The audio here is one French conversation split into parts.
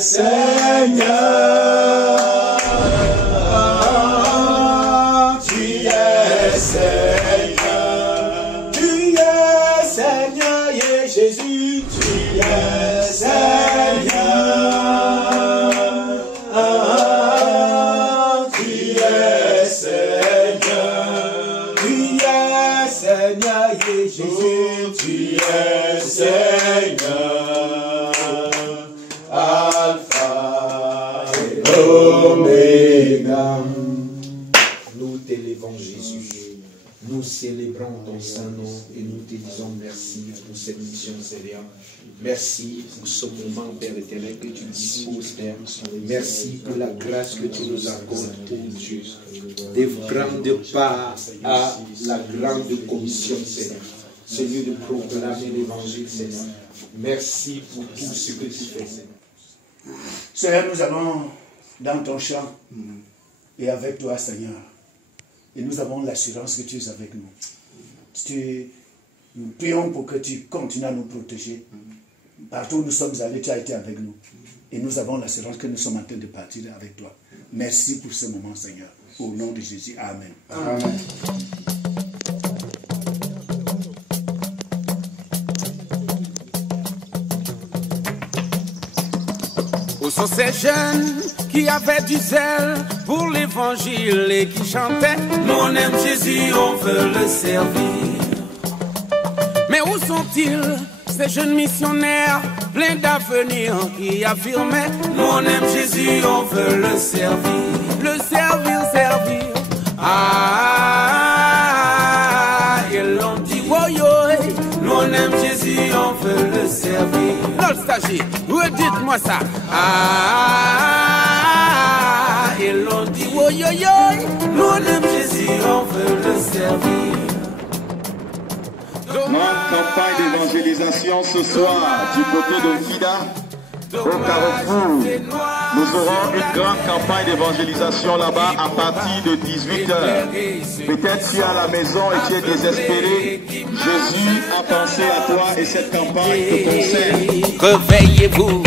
Seigneur. Tu es Seigneur. Tu es Seigneur, et Jésus, tu es Seigneur. Tu es Seigneur. Tu es Seigneur, et Jésus, tu es Seigneur. Alpha et Omega. Nous t'élevons, Jésus. Nous célébrons ton Saint-Nom et nous te disons merci pour cette mission, Seigneur. Merci pour ce moment, Père éternel, que tu disposes, Père. Merci pour la grâce que tu nous accordes, oh Dieu. Des grandes parts à la grande commission, Seigneur. Seigneur, de proclamer l'évangile, Seigneur. Merci pour tout ce que tu fais, Seigneur. Seigneur, nous allons dans ton champ et avec toi, Seigneur. Et nous avons l'assurance que tu es avec nous. Nous prions pour que tu continues à nous protéger. Partout où nous sommes allés, tu as été avec nous. Et nous avons l'assurance que nous sommes en train de partir avec toi. Merci pour ce moment, Seigneur. Au nom de Jésus, Amen. Amen. Où sont ces jeunes qui avaient du zèle pour l'évangile et qui chantaient « Nous on aime Jésus, on veut le servir ». Mais où sont-ils, ces jeunes missionnaires pleins d'avenir qui affirmaient « Nous on aime Jésus, on veut le servir ». Le servir, servir. Ah, ils l'ont dit, oh yo, nous on aime Jésus, on veut le servir. Nostalgie, redites-moi ça. Ah, ils l'ont dit, oh yo yo, nous on aime Jésus, on veut le servir. Grande campagne d'évangélisation ce soir du côté de Fida. Au Carrefour, nous aurons une grande campagne d'évangélisation là-bas à partir de 18h. Peut-être tu es à la maison et tu es désespéré. Jésus a pensé à toi et cette campagne te concerne. Réveillez-vous.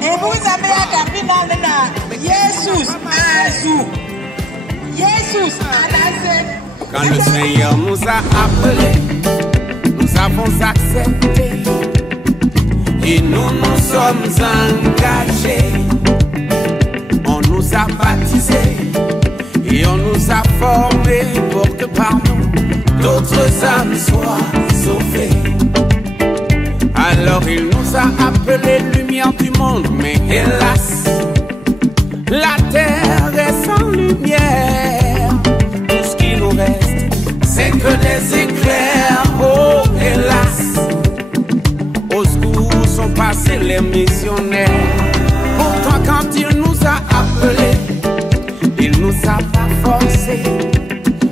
Et vous avez adapté dans le Jésus, Azou. Jésus, Anazé. Quand le Seigneur nous a appelés, nous avons accepté. Et nous nous sommes engagés. On nous a baptisés et on nous a formés pour que par nous, d'autres âmes soient sauvées. Alors il nous a appelés lumière du monde, mais hélas, la terre est sans lumière. Tout ce qui nous reste, c'est que des éclairs. Oh, hélas, au secours sont passés les missionnaires. Pourtant, quand il nous a appelés, il nous a pas forcés.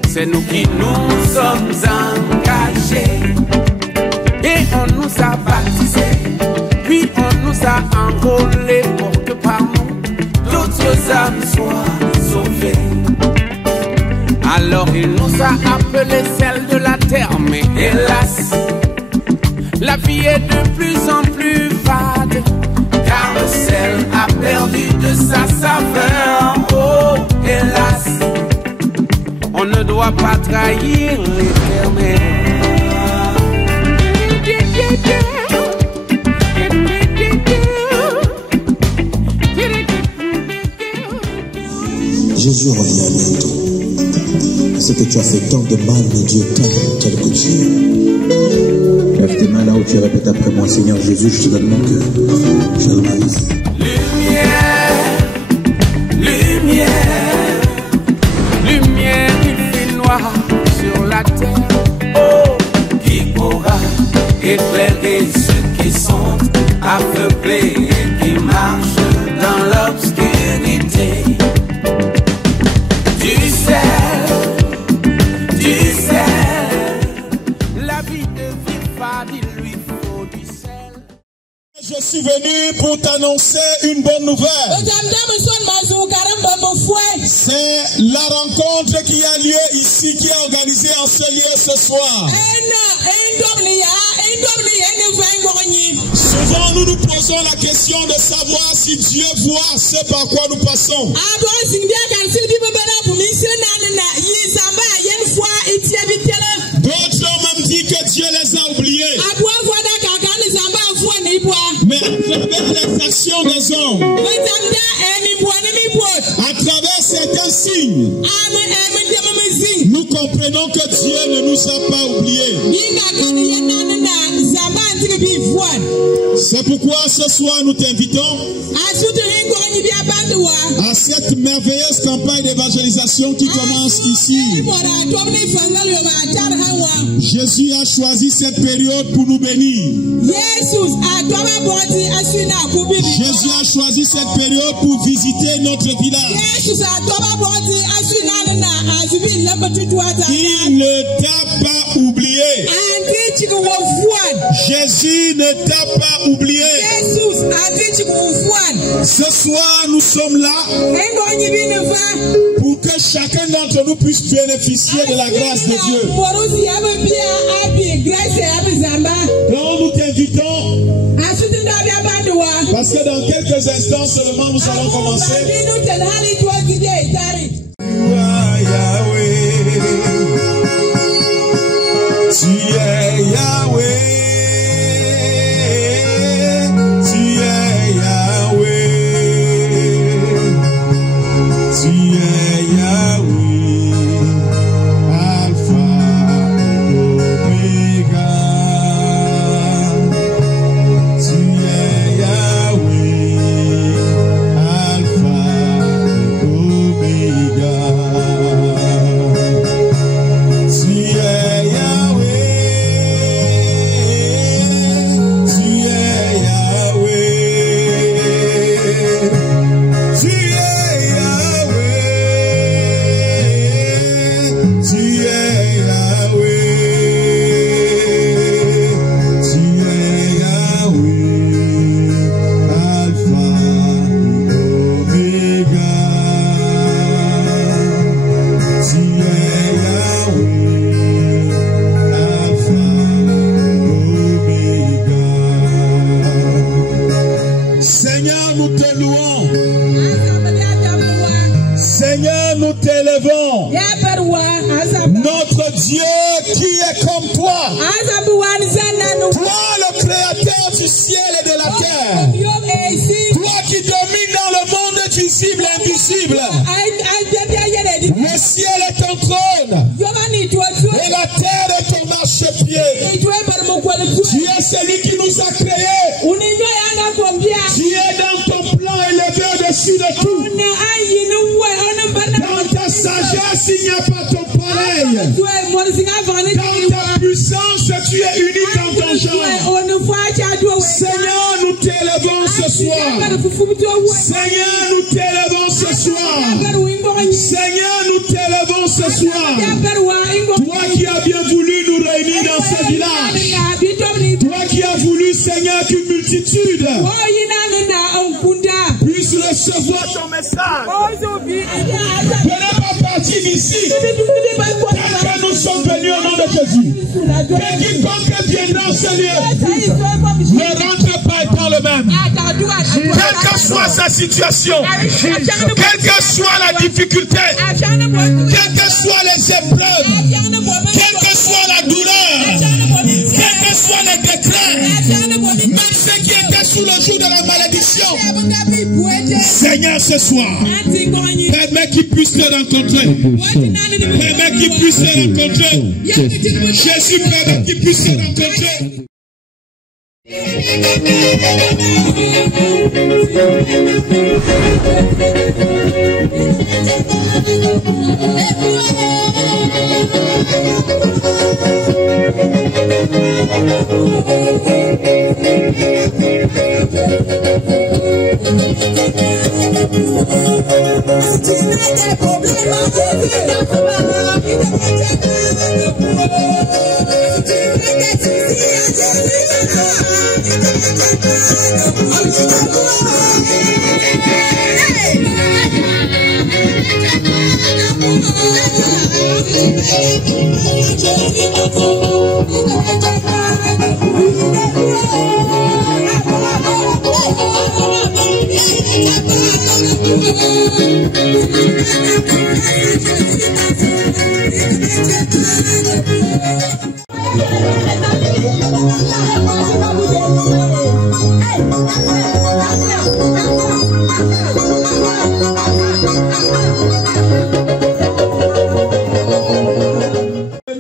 C'est nous qui nous sommes engagés. Et on nous a baptisés, puis on nous a enrôlés pour que par nous, d'autres âmes soient sauvées. Alors il nous a appelés celles de la terre, mais hélas, la vie est de plus en plus fade, car le sel a perdu de sa saveur. Oh, hélas, on ne doit pas trahir l'Éternel. Jésus revient bientôt. Ce que tu as fait tant de mal, mais Dieu t'aime tel que tu es. Lève tes mains là où tu répètes après moi. Seigneur Jésus, je te donne mon cœur. Je donne ma vie. Lumière, lumière, lumière, il fait noir sur la terre. Oh, qui pourra éclairer ceux qui sont aveuglés et qui marchent dans l'obscurité. Du sel, la vie de vie fade, il lui faut du sel. Je suis suis venu pour t'annoncer une bonne nouvelle. C'est la rencontre qui a lieu ici, qui est organisée en ce lieu ce soir. Souvent nous nous posons la question de savoir si Dieu voit ce par quoi nous passons. D'autres ont même dit que Dieu les a oubliés. Mais à travers les actions des hommes, à travers certains signes, nous comprenons que Dieu ne nous a pas oubliés. C'est pourquoi ce soir nous t'invitons à cette merveilleuse campagne d'évangélisation qui commence ici. Jésus a choisi cette période pour nous bénir. Jésus a choisi cette période pour visiter notre village. Il ne t'a pas oublié. Jésus ne t'a pas oublié. Ce soir, nous sommes là pour que chacun d'entre nous puisse bénéficier de la grâce de Dieu. Donc nous t'invitons, parce que dans quelques instants seulement nous allons commencer. Tu es Yahweh. Notre Dieu qui est comme toi, toi le créateur du ciel et de la terre, toi qui domines dans le monde visible et invisible. Le ciel est ton trône et la terre est ton marchepied. Tu es celui qui nous a créés. Tu es dans ton plan élevé au-dessus de tout. Dans ta sagesse, il n'y a pas ton pareil. Dans ta puissance, tu es unique en ton genre. Seigneur, nous t'élevons ce soir. Seigneur, nous t'élevons ce soir. Seigneur, nous t'élevons ce soir. Toi qui as bien voulu nous réunir dans ce village. Toi qui as voulu, Seigneur, qu'une multitude puisse recevoir ton message. Ne pas partir d'ici. Tel que nous sommes venus au nom de Jésus. Que quiconque vienne dans ce lieu ne rentre pas étant le même. Quelle que soit sa situation, quelle que soit la difficulté, quelles que soient les épreuves, quelle que soit la douleur, quels que soient les décrets, même ceux qui étaient sous le joug de la malédiction, Seigneur, ce soir, permets qu'ils puissent te rencontrer. Permets qu'ils puissent te rencontrer. Jésus, permets qu'ils puissent te rencontrer.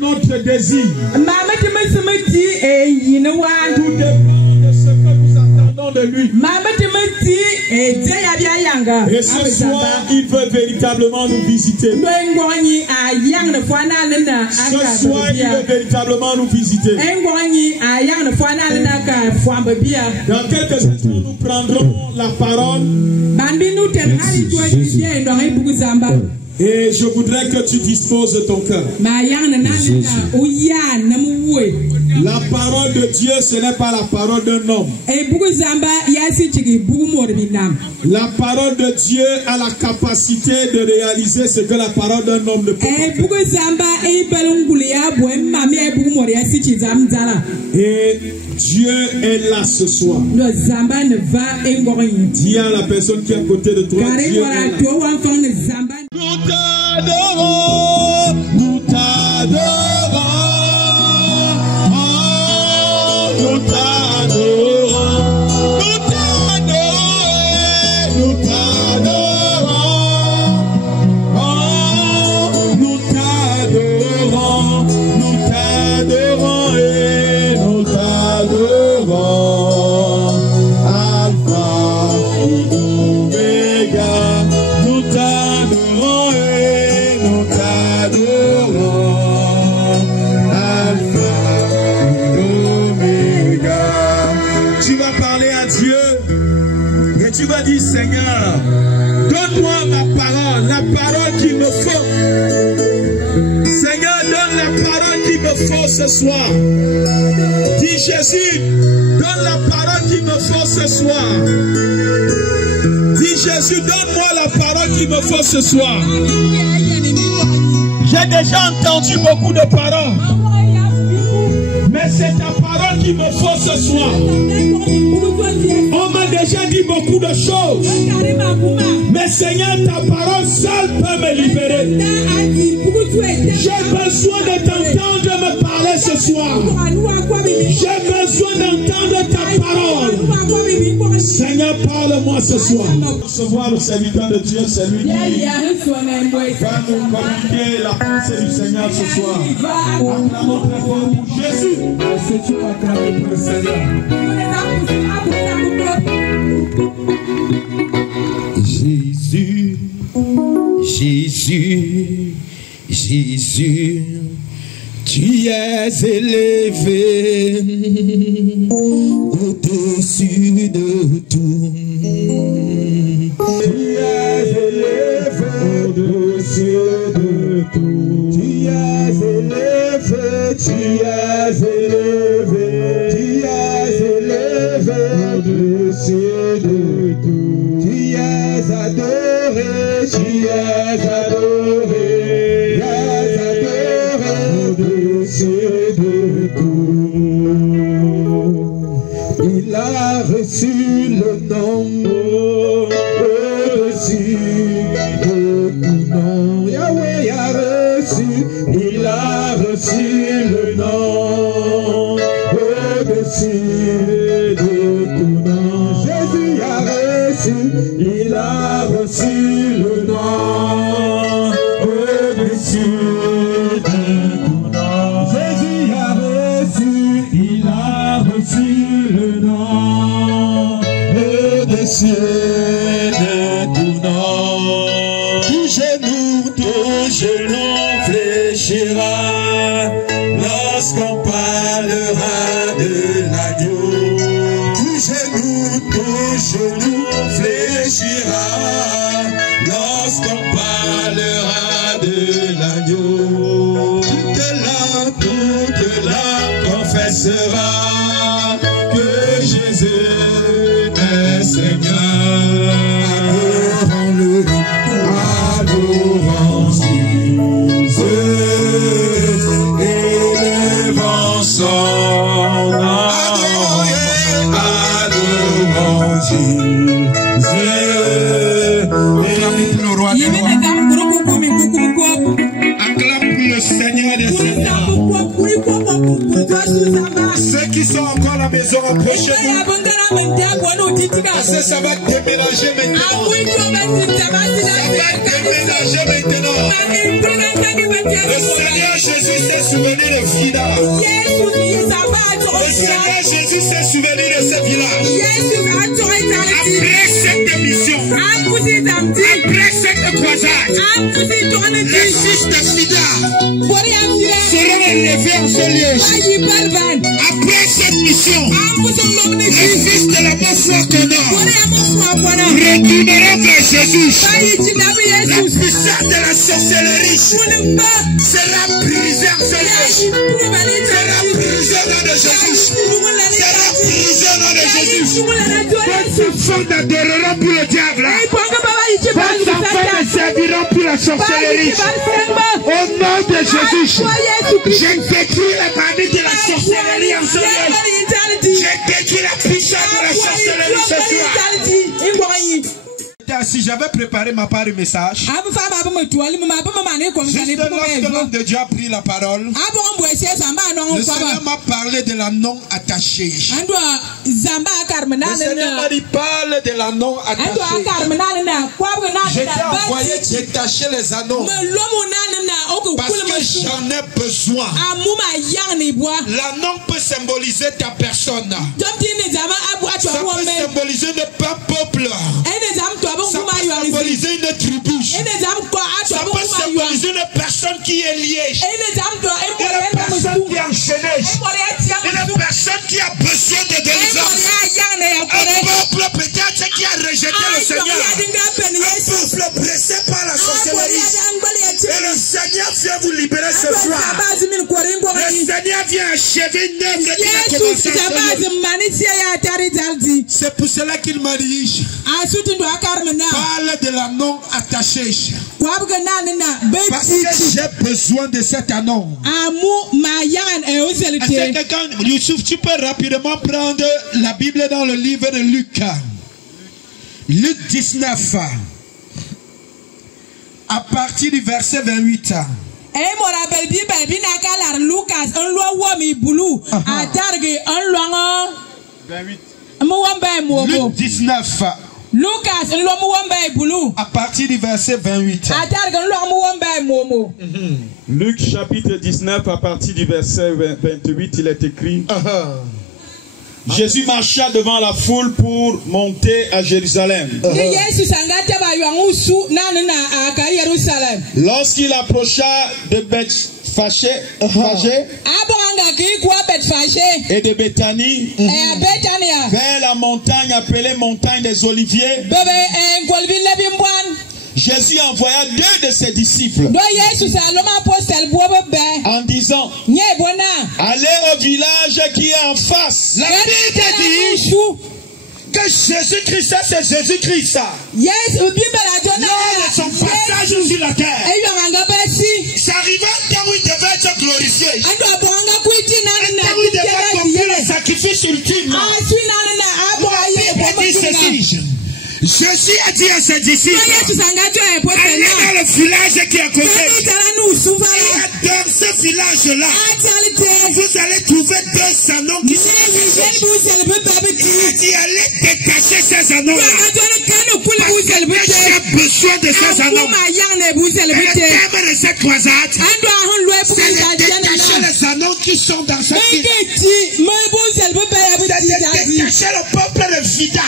Notre désir. Tout dépend de ce que nous entendons de lui. Et ce soir, il veut véritablement nous visiter. Ce soir, il veut véritablement nous visiter. Dans quelques instants, nous prendrons la parole. Et je voudrais que tu disposes ton cœur. La parole de Dieu, ce n'est pas la parole d'un homme. La parole de Dieu a la capacité de réaliser ce que la parole d'un homme ne peut pas faire. Et Dieu est là ce soir. Dis à la personne qui est à côté de toi, Dieu est là. Nous t'adorons, nous t'adorons, oh, nous t'adorons, nous t'adorons, nous t'adorons, oh, nous t'adorons, nous t'adorons et nous t'adorons, Alpha et Omega, nous t'adorons et nous t'adorons, Alpha et Omega. Tu vas parler à Dieu et tu vas dire, Seigneur, donne-moi ma parole, la parole qu'il me faut. Seigneur, donne la parole qu'il me faut ce soir. Dis Jésus, donne la parole qu'il me faut ce soir. Dis Jésus, donne-moi la parole qu'il me faut ce soir. J'ai déjà entendu beaucoup de paroles, mais c'est ta parole qu'il me faut ce soir. On m'a déjà dit beaucoup de choses, mais Seigneur, ta parole seule peut me libérer. J'ai besoin de t'entendre me parler ce soir. J'ai besoin d'entendre ta parole. Seigneur, parle-moi ce soir. Recevoir le serviteur de Dieu, c'est lui qui va nous communiquer la pensée du Seigneur ce soir. Acclamons très fort pour Jésus. Si tu acclames pour le Seigneur. Jésus, Jésus, Jésus, tu es élevé au-dessus de tout. Tu es élevé au-dessus de tout. Tu es élevé, tu es élevé, tu es élevé au-dessus de tout. Tu es adoré, tu es adoré. Il a reçu le nom au-dessus de tout nom. Yahweh a reçu, il a reçu le nom au-dessus de tout nom. Jésus a reçu, il a reçu le nom au-dessus de tout nom. Jésus a reçu, il a reçu le nom au-dessus de tout nom. Tout genou fléchira lorsqu'on parlera de l'agneau. Tout genou fléchira lorsqu'on parlera de l'agneau. Toute langue confessera que Jésus est Ceux qui sont encore à la maison, approchez-vous. Parce que ça va déménager maintenant. Ça va déménager maintenant. Le Seigneur Jésus s'est souvenu de Vida. Le Seigneur Jésus s'est souvenu de ce village. Après cette émission, après cette croisade, les fils de Vida seront élevés en ce lieu. Après cette mission, les fils de la bonne foi retourneront vers Jésus. La puissance de la sorcellerie sera brisée en ce lieu. Sera brisée au nom de Jésus. Sera brisée au nom de Jésus. Vos enfants n'adoreront plus le diable. Vos enfants ne serviront plus la sorcellerie. Au nom de Jésus, je détruis la magie de la sorcellerie en ce lieu. Je détruis la puissance de la sorcellerie ce soir. Si j'avais préparé ma part de message, juste lorsque l'homme de Dieu a pris la parole, le Seigneur m'a parlé de la non attachée. Le Seigneur m'a dit parle de la non attachée. J'étais envoyé détacher les anneaux parce que j'en ai besoin. L'anneau peut symboliser ta personne. Ça peut symboliser le peuple. Ça peut symboliser une tribu. Ça peut symboliser une personne qui est liée. Une personne qui est enchaînée. Une personne qui a besoin de délivrance. Un peuple peut-être qui a rejeté le Seigneur. Un peuple pressé par la sorcellerie. Et le Seigneur vient vous libérer ce soir. Le Seigneur vient achever une œuvre qui a commencé. C'est pour cela qu'il m'a dit parle de la non attachée. Parce que j'ai besoin de cet anneau. Est-ce que quelqu'un, Youssouf, tu peux rapidement prendre la Bible dans le livre de Luc. Luc 19. À partir du verset 28. Luc 19. À partir du verset 28. Luc chapitre 19 à partir du verset 28, il est écrit. Jésus marcha devant la foule pour monter à Jérusalem. Lorsqu'il approcha de Bethphagé et de Béthanie, vers la montagne appelée montagne des Oliviers, Jésus envoya 2 de ses disciples en disant: allez au village qui est en face. La Bible dit que Jésus-Christ, c'est Jésus-Christ. Lors de son passage sur la terre, c'est arrivé un temps où il devait être glorifié. Un temps où il devait accomplir le sacrifice ultime. Il dit ceci. Jésus a dit à ses disciples: allez dans le village qui est à côté. Et dans ce village-là, vous allez trouver 2 anneaux qui sont attachés. Il a dit: allez détacher ces anneaux-là. Parce que j'ai besoin de ces anneaux. Et le thème de cette croisade, c'est de détacher les anneaux qui sont dans cette ville. C'est de détacher le peuple de Vida.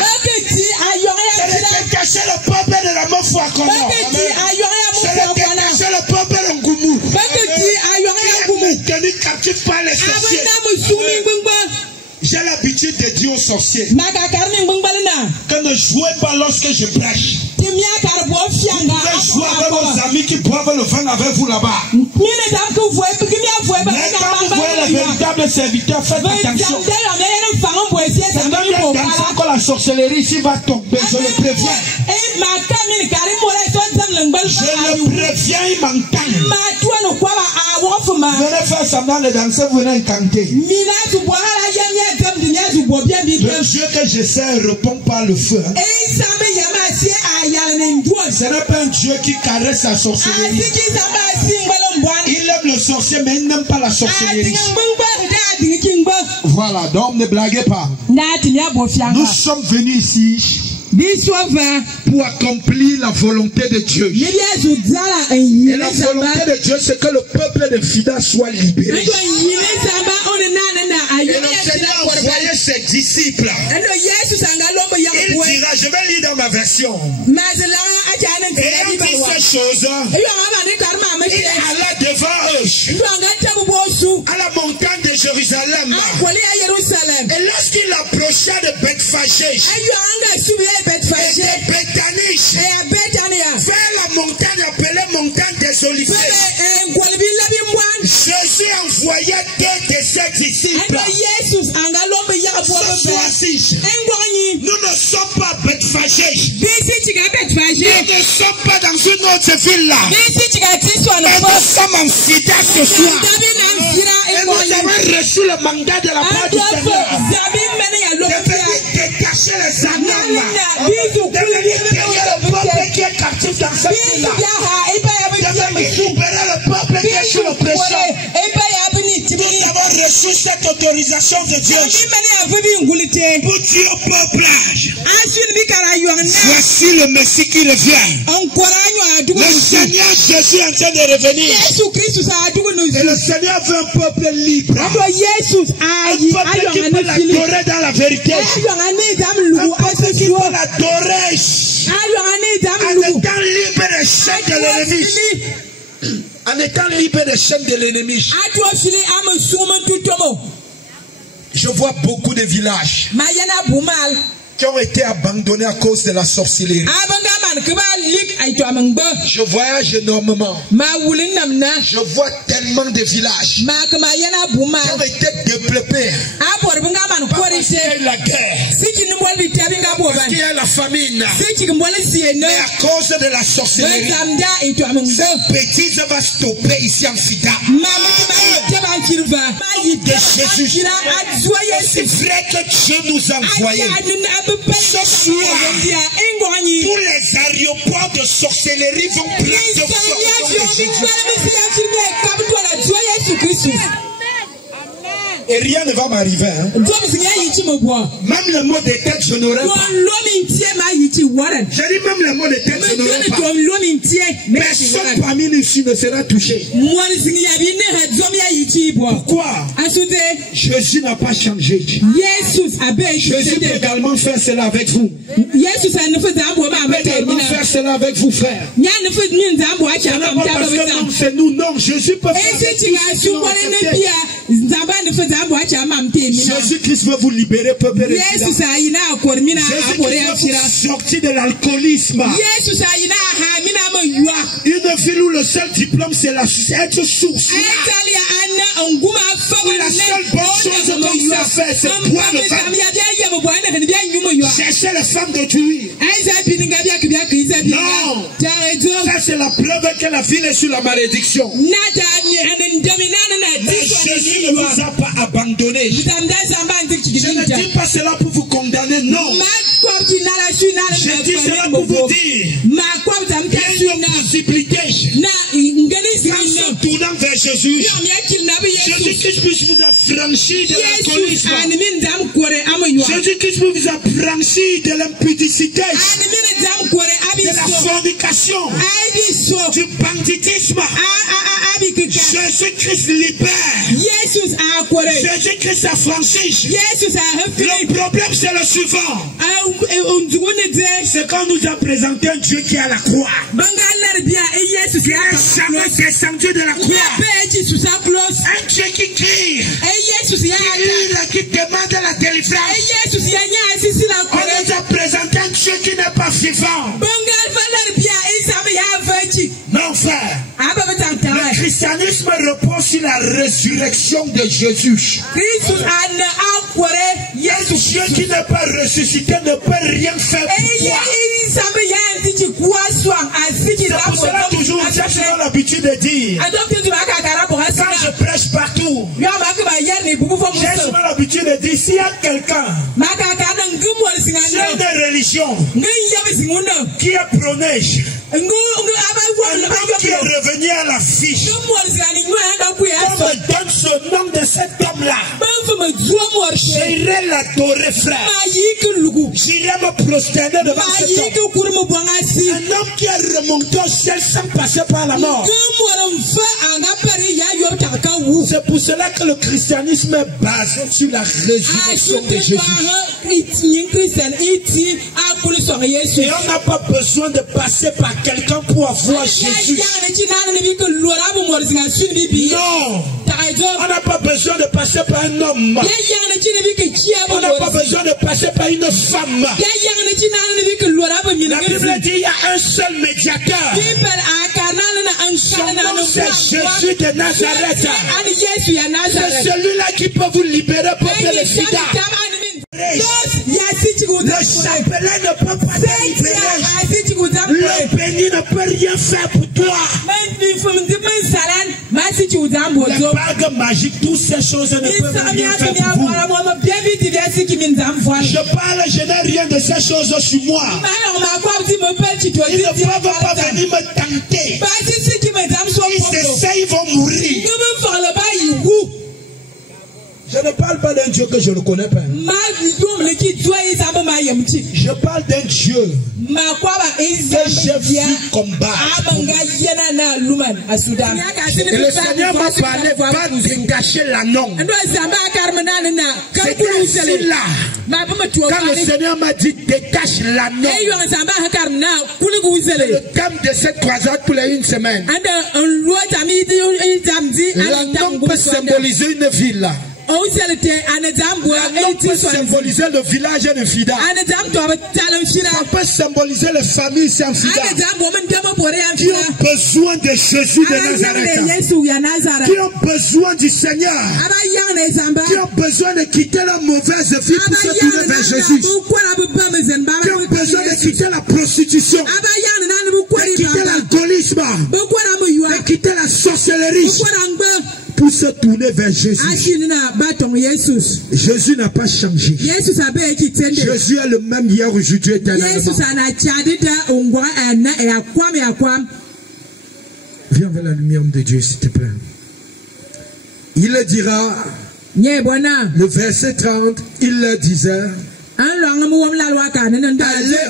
C'est de détacher le peuple de la foi comment. C'est de détacher le peuple de Ngoumou. Qui est tenu captif par les sorciers. J'ai l'habitude de dire aux sorciers que ne jouez pas lorsque je prêche. Vous pouvez jouer avec vos amis qui boivent le vin avec vous là-bas. Mais quand vous voyez les véritables serviteurs, faites attention. Quand la sorcellerie ici va tomber, je le préviens. Je le préviens, il m'entend. Venez faire semblant de danser, vous venez incanter. Le Dieu que je sais répond par le feu. Ce n'est pas un Dieu qui caresse sa sorcellerie. Il aime le sorcier, mais il n'aime pas la sorcellerie. Voilà, donc ne blaguez pas. Nous sommes venus ici pour accomplir la volonté de Dieu. Et la volonté de Dieu, c'est que le peuple de Fida soit libéré. Et le Seigneur a envoyé ses disciples. Il dira, je vais lire dans ma version. Et il dit ces choses. Il alla devant eux à la montagne de Jérusalem. Et lorsqu'il approcha de Bethphagée et de Bethanish, vers la montagne appelée montagne des Oliviers, Jésus envoyait deux de ses disciples. Ce soir-ci, nous ne sommes pas à Bethphagée. Nous ne sommes pas dans une autre ville là. Mais nous sommes en Fida ce soir. Et nous avons reçu le mandat de la part du Seigneur de venir détacher les âmes là, de venir guérir le peuple qui est captif dans cette ville là, de venir libérer le peuple qui est sous l'oppression. Nous avons reçu cette autorisation de Dieu pour dire au peuple, voici le Messie qui revient. Le Seigneur Jésus est en train de revenir. Et le Seigneur veut un peuple libre. Un peuple qui peut l'adorer dans la vérité. Un peuple qui peut l'adorer en étant libre des chaînes de l'ennemi. En étant libre des chaînes de l'ennemi. Je vois beaucoup de villages qui ont été abandonnés à cause de la sorcellerie. Je voyage énormément. Je vois tellement de villages qui ont été développés parce qu'il y a la guerre, parce qu'il y a la famine, mais à cause de la sorcellerie. Cette bêtise va stopper ici en Fida. De Jésus. C'est vrai que Dieu nous a envoyés. Ce soir, tous les aéroports de sorcellerie vont prendre de Jésus. Et rien ne va m'arriver. Hein? Même le mot de tête, je n'aurai pas. J'ai dit même le mot de tête, je n'aurai pas. Personne parmi nous ici ne sera touché. Pourquoi? Jésus n'a pas changé. Jésus peut également faire cela avec vous. Jésus peut également faire cela avec vous, frères. C'est nous, non. Jésus peut faire Jésus-Christ veut vous libérer, peuple de Jésus-Christ veut vous sortir de l'alcoolisme. Une ville où le seul diplôme c'est être source. La seule bonne chose que vous avez fait c'est boire le vin. Cherchez les femmes de Dieu. Non. Ça c'est la preuve que la ville est sur la malédiction. Mais Jésus ne vous a pas abandonné. Je ne dis pas cela pour vous condamner, non. Je dis cela pour vous dire qu'il y a une possibilité en se tournant vers Jésus. Jésus-Christ puisse vous affranchir de l'alcoolisme. Jésus-Christ puisse vous affranchir de l'impudicité, de la fornication, du banditisme. Jésus-Christ libère. Jésus-Christ affranchit. Le problème c'est le suivant. C'est quand on nous a présenté un Dieu qui est à la croix. Il n'est jamais descendu de la croix. Un Dieu qui crie, qui demande la délivrance. On nous a présenté un Dieu qui n'est pas vivant. Non, frère. Le christianisme repose sur la résurrection de Jésus. Un Dieu qui n'est pas ressuscité ne peut rien faire pour toi. C'est pour cela toujours j'ai souvent l'habitude de dire, quand je prêche partout, j'ai souvent l'habitude de dire, s'il y a quelqu'un C'est une religion qui est prônée. Un homme qui est revenu à l'affiche. Comme donne ce nom de cet homme-là. J'irai l'adorer, frère. J'irai me prosterner devant cet homme. Un homme qui est remonté au ciel sans passer par la mort. C'est pour cela que le christianisme est basé sur la résurrection de Jésus. Et on n'a pas besoin de passer par quelqu'un pour avoir Jésus. Non. On n'a pas besoin de passer par un homme. On n'a pas besoin de passer par une femme. La Bible dit qu'il y a un seul médiateur. Son nom c'est Jésus de Nazareth. C'est celui-là qui peut vous libérer pour que le sida. Le chapelet ne peut pas te libérer. Le béni ne peut rien faire pour toi. Les bagues magiques, toutes ces choses ne peuvent rien faire pour vous. Je parle, je n'ai rien de ces choses sur moi. Ils ne peuvent pas venir me tenter. Ils essayent, ils vont mourir. Je ne parle pas d'un Dieu que je ne connais pas. Je parle d'un Dieu que j'ai vu combattre. Et le Seigneur m'a parlé, va dégager l'annon. C'était ici là. Quand le Seigneur m'a dit dégage l'annon. Le thème de cette croisade pour une semaine. L'annon peut symboliser une ville. L'annon peut symboliser le village de Fida. Ça peut symboliser les familles sans Fida qui ont besoin de Jésus de Nazareth, qui ont besoin du Seigneur, qui ont besoin de quitter la mauvaise vie pour se tourner vers Jésus, qui ont besoin de quitter la prostitution, de quitter l'alcoolisme, de quitter la sorcellerie, pour se tourner vers Jésus. Jésus n'a pas changé. Jésus est le même hier, aujourd'hui, éternellement. Viens vers la lumière de Dieu, s'il te plaît. Il le dira, le verset 30, il le disait, allez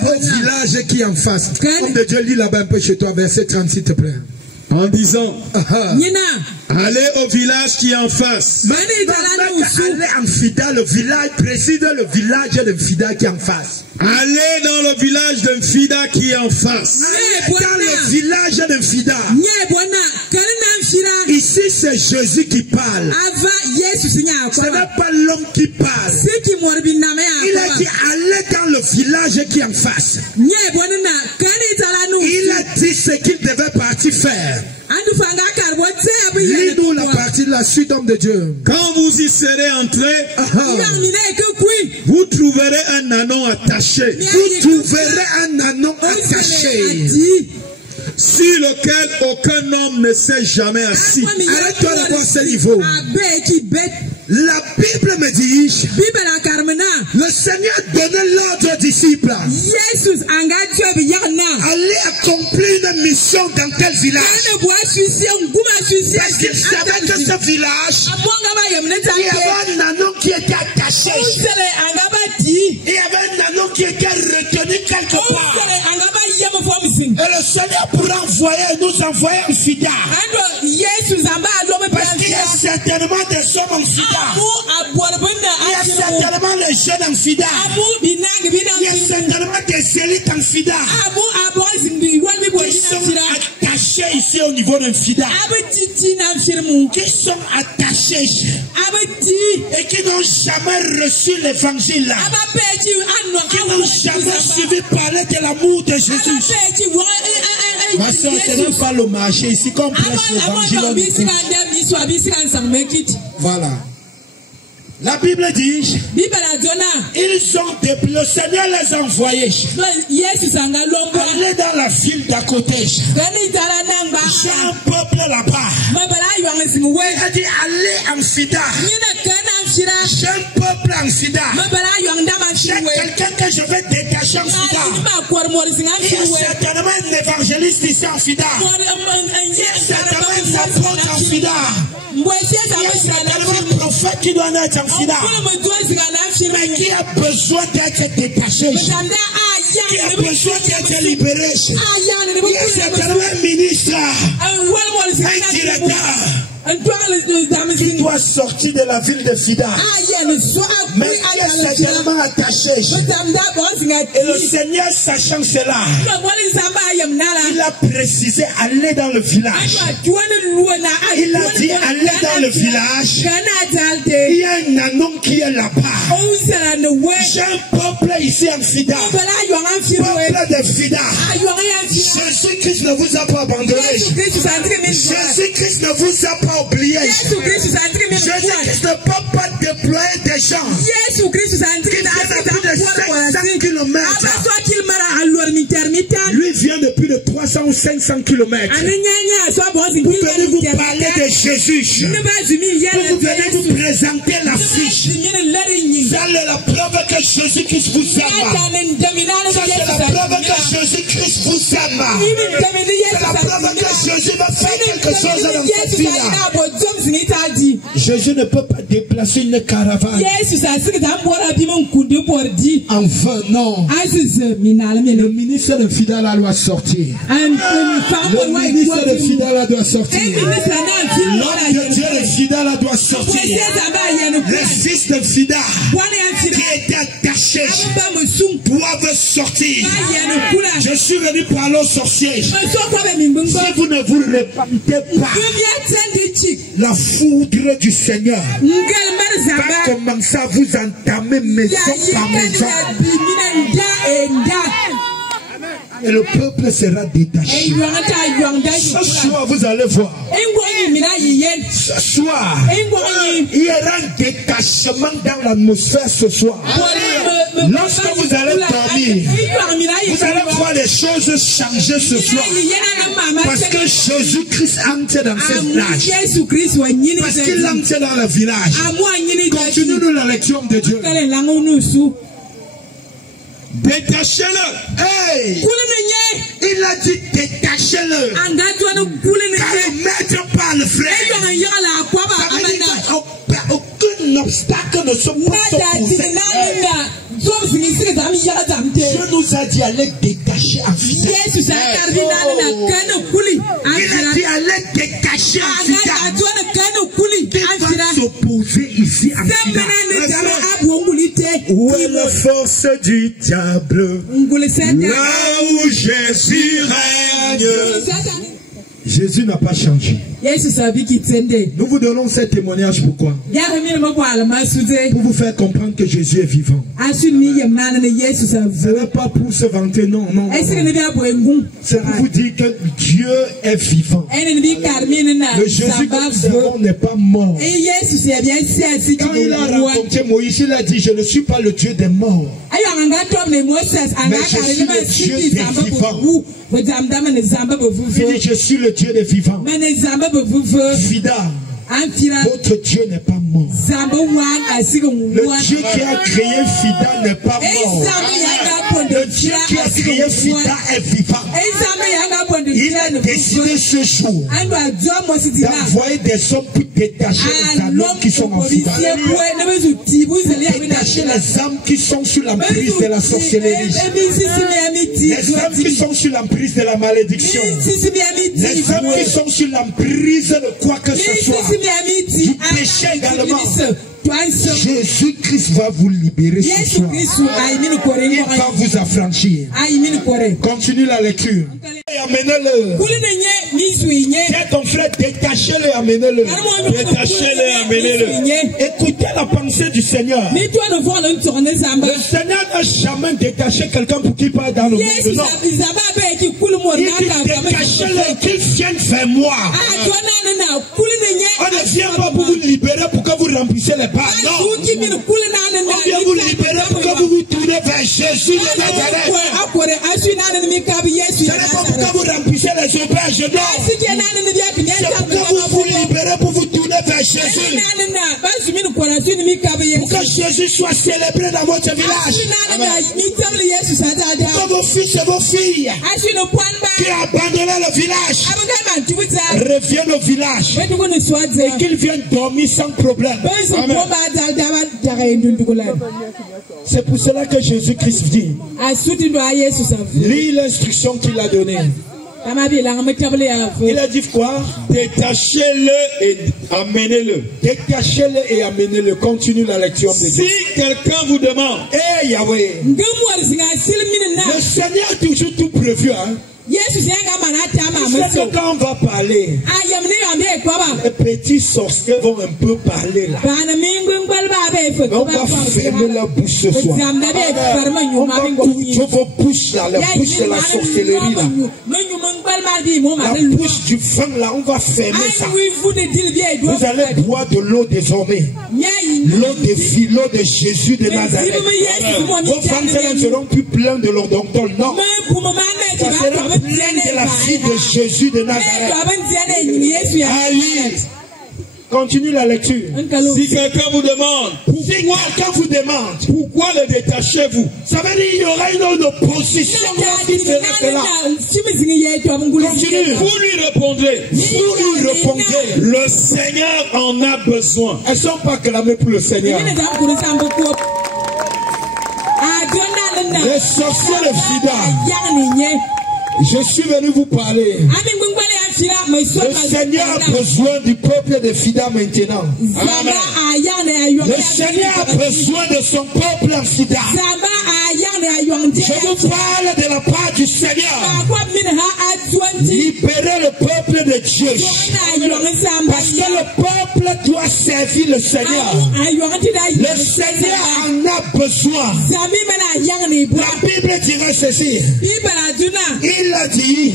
au village qui est en face. Homme de Dieu, lis là-bas un peu chez toi, verset 30, s'il te plaît. En disant, allez au village qui est en face. Allez en Fida, le village, précise le village de Fida qui est en face. Allez dans le village de Fida qui est en face. Allez dans le village de Fida. Ici, c'est Jésus qui parle. Ce n'est pas l'homme qui parle. Il a dit, allez dans le village qui est en face. Il a dit ce qu'il devait partir faire. Lis-nous la partie de la suite, homme de Dieu. Quand vous y serez entrés, vous trouverez un anon attaché. Vous trouverez un anon attaché sur lequel aucun homme ne s'est jamais assis. Arrête-toi d'abord ce niveau. La Bible me dit, le Seigneur donnait l'ordre aux disciples. Allez accomplir une mission dans tel village. Parce qu'il savait que ce village, il y avait un anon qui était attaché. Il y avait un anon qui était retenu quelque part. Et le Seigneur pourra nous envoyer en Fida. Parce qu'il y a certainement des hommes en Fida. Il y a certainement des jeunes en Fida. Il y a certainement des élites en Fida qui sont attachés ici au niveau d'un Fida. Qui sont attachés et qui n'ont jamais reçu l'évangile. Qui n'ont jamais suivi parler de l'amour de Jésus. Ma soeur, ce n'est pas le marché ici qu'on prêche l'évangile. Voilà. La Bible dit, ils ont le Seigneur les a envoyés. Allez dans la ville d'à côté. J'ai un peuple là-bas. Il a dit, allez en Fida. j'ai un peuple en sida. J'ai quelqu'un que je vais détacher en sida. Il y a certainement un évangéliste ici en sida. Il y a certainement un apôtre en sida. Il y a certainement un prophète qui doit naître en sida. Mais qui a besoin d'être détaché. Qui a besoin d'être libéré. Il y a certainement un ministre, un directeur qui doit sortir de la ville de Fida. Mais qui est certainement attaché. Et le Seigneur, sachant cela, il a précisé aller dans le village. Il a dit aller dans le village. Il y a un anon qui est là-bas. J'ai un peuple ici en Fida. Peuple de Fida. Jésus-Christ ne vous a pas abandonné. Jésus-Christ ne vous a pas oublié. Jésus-Christ ne peut pas déployer des gens qui viennent à plus de 500 km. Lui vient de plus de 300 ou 500 km. Pour venir vous parler de Jésus. Pour venir vous présenter l'affiche. Ça c'est la preuve que Jésus-Christ vous aime. Ça c'est la preuve que Jésus-Christ vous aime. C'est la preuve que Jésus va faire quelque chose dans cette vie-là. Jésus ne peut pas déplacer une caravane en vain, non. Le ministre de Fidala doit sortir. Le ministre de Fidala doit sortir. L'homme de Dieu de Fidala doit sortir. Le fils de Fida qui était attaché doivent sortir. Je suis venu parler aux sorciers. Si vous ne vous repentez pas, la foudre du Seigneur va commencer à vous entamer maison par maison. Et le peuple sera détaché. Ce soir, vous allez voir. Ce soir, il y aura un détachement dans l'atmosphère ce soir. Lorsque vous allez dormir, vous allez voir les choses changer ce soir. Parce que Jésus-Christ entre dans ce village. Parce qu'il entre dans le village. Continuons la lecture de Dieu. Détachez-le. Hey! Il a dit détachez-le. Car le maître parle, frère. Ça veut dire qu'aucun obstacle ne se peut s'opposer. Dieu nous a dit aller détacher en fidèle. Il a dit aller détacher en fidèle. Qui va s'opposer ici en fidèle? Où est la force du diable? Là où Jésus règne. Jésus n'a pas changé. Nous vous donnons ce témoignage pourquoi? Pour vous faire comprendre que Jésus est vivant. Ce n'est pas pour se vanter, non, non. C'est pour vous dire que Dieu est vivant. Le Jésus que nous avons n'est pas mort. Quand il a rencontré Moïse, il a dit, je ne suis pas le Dieu des morts. Mais je suis le Dieu des vivants. Il dit, je suis le Dieu des vivants. Fida, votre Dieu n'est pas mort. Le Dieu qui a créé Fida n'est pas mort. Le Dieu qui a créé Fida est vivant. Il a décidé ce jour d'envoyer des hommes pour détacher les âmes qui sont en Fida. Détacher les âmes qui sont sous l'emprise de la sorcellerie. Les âmes qui sont sous l'emprise de la malédiction. Les âmes qui sont sous l'emprise de quoi que ce soit. Du péché également. Jésus-Christ va vous libérer ce soir. Il va vous affranchir. Continue la lecture. Et amenez-le. Tiens ton frère, détachez-le et amenez-le. Détachez-le et amenez-le. Écoutez la pensée du Seigneur. Le Seigneur n'a jamais détaché quelqu'un pour qu'il parte dans le monde. Non. Il dit détachez-le, qu'il vienne vers moi. On ne vient pas pour vous libérer pour que vous remplissez les pas. Non. On vient vous libérer pour que vous vous tournez vers Jésus de Nazareth. Ce n'est pas pour que vous remplissez les auberges. Non. C'est pour que vous vous libérez pour vous tourner vers Jésus. Pour que Jésus soit célébré dans votre village. Pour que vos fils et vos filles qui ont abandonné le village reviennent au village et qu'ils viennent dormir sans problème. C'est pour cela que Jésus-Christ dit, lis l'instruction qu'il a donnée. Il a dit quoi? Détachez-le et amenez-le. Détachez-le et amenez-le. Continue la lecture. Si quelqu'un vous demande, hey Yahweh, le Seigneur a toujours tout prévu, hein? C'est que quand on va parler, les petits sorciers vont un peu parler là. On va fermer la bouche ce soir. On va couvrir vos bouches là, la bouche de la sorcellerie là. La bouche du vin là, on va fermer ça. Vous allez boire de l'eau désormais. L'eau de vie, l'eau de Jésus de Nazareth. Vos femmes ne seront plus pleines de l'odontol, non. Ça sera plein de la vie de Jésus de Nazareth. Aïe. Continue la lecture. Si quelqu'un vous demande, pourquoi le détachez-vous? Ça veut dire qu'il y aura une autre opposition qui serait là. Continue. Vous lui répondrez. Le Seigneur en a besoin. Elles ne sont pas clamées pour le Seigneur. Les sorciers de Fida. Je suis venu vous parler. Le Seigneur a besoin du peuple de Fida maintenant. Amen. Le Seigneur a besoin de son peuple en Fida. Je vous parle de la part du Seigneur. Libérez le peuple de Dieu. Parce que le peuple doit servir le Seigneur. Le Seigneur en a besoin. La Bible dirait ceci. Il a dit,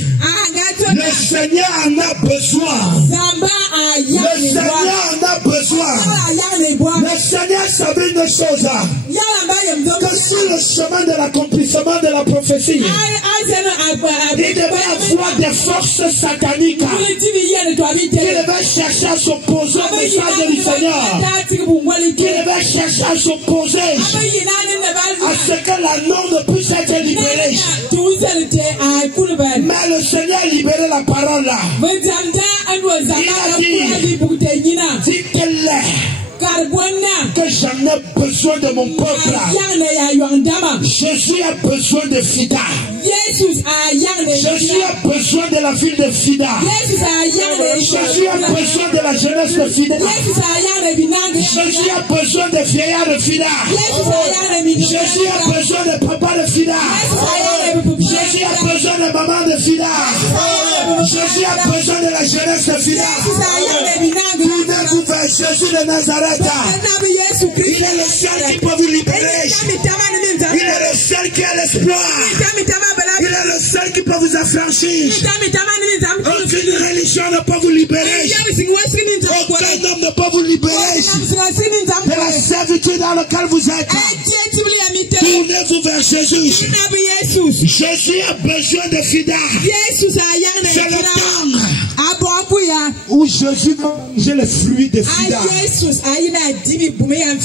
le Seigneur en a besoin. Le Seigneur en a besoin. Le Seigneur savait une chose. Que sur le chemin de l'accomplissement de la prophétie, il devait avoir des forces sataniques qui devaient chercher à s'opposer au message du Seigneur. Qui devaient chercher à s'opposer à ce que la norme ne puisse être libérée. Mais le Seigneur a libéré la parole là. Il a dit, dites-le que j'en ai besoin de mon peuple. Jésus a besoin de Fida. Jésus a besoin de la ville de Fida. Jésus a besoin de la jeunesse de Fida. Jésus a besoin des vieillards de Fida. Jésus a besoin des papas de Fida. Jésus a besoin des mamans de Fida. Jésus a besoin de la jeunesse de Fida. Tournez-vous vers Jésus de Nazareth. Il est le seul qui peut vous libérer. Il est le seul qui a l'espoir. Il est le seul qui peut vous affranchir. Aucune religion ne peut vous libérer. Aucun homme ne peut vous libérer de la servitude dans laquelle vous êtes. Tournez-vous vers Jésus. Jésus a besoin de Fida. C'est le temps où Jésus va manger les fruits de Fida.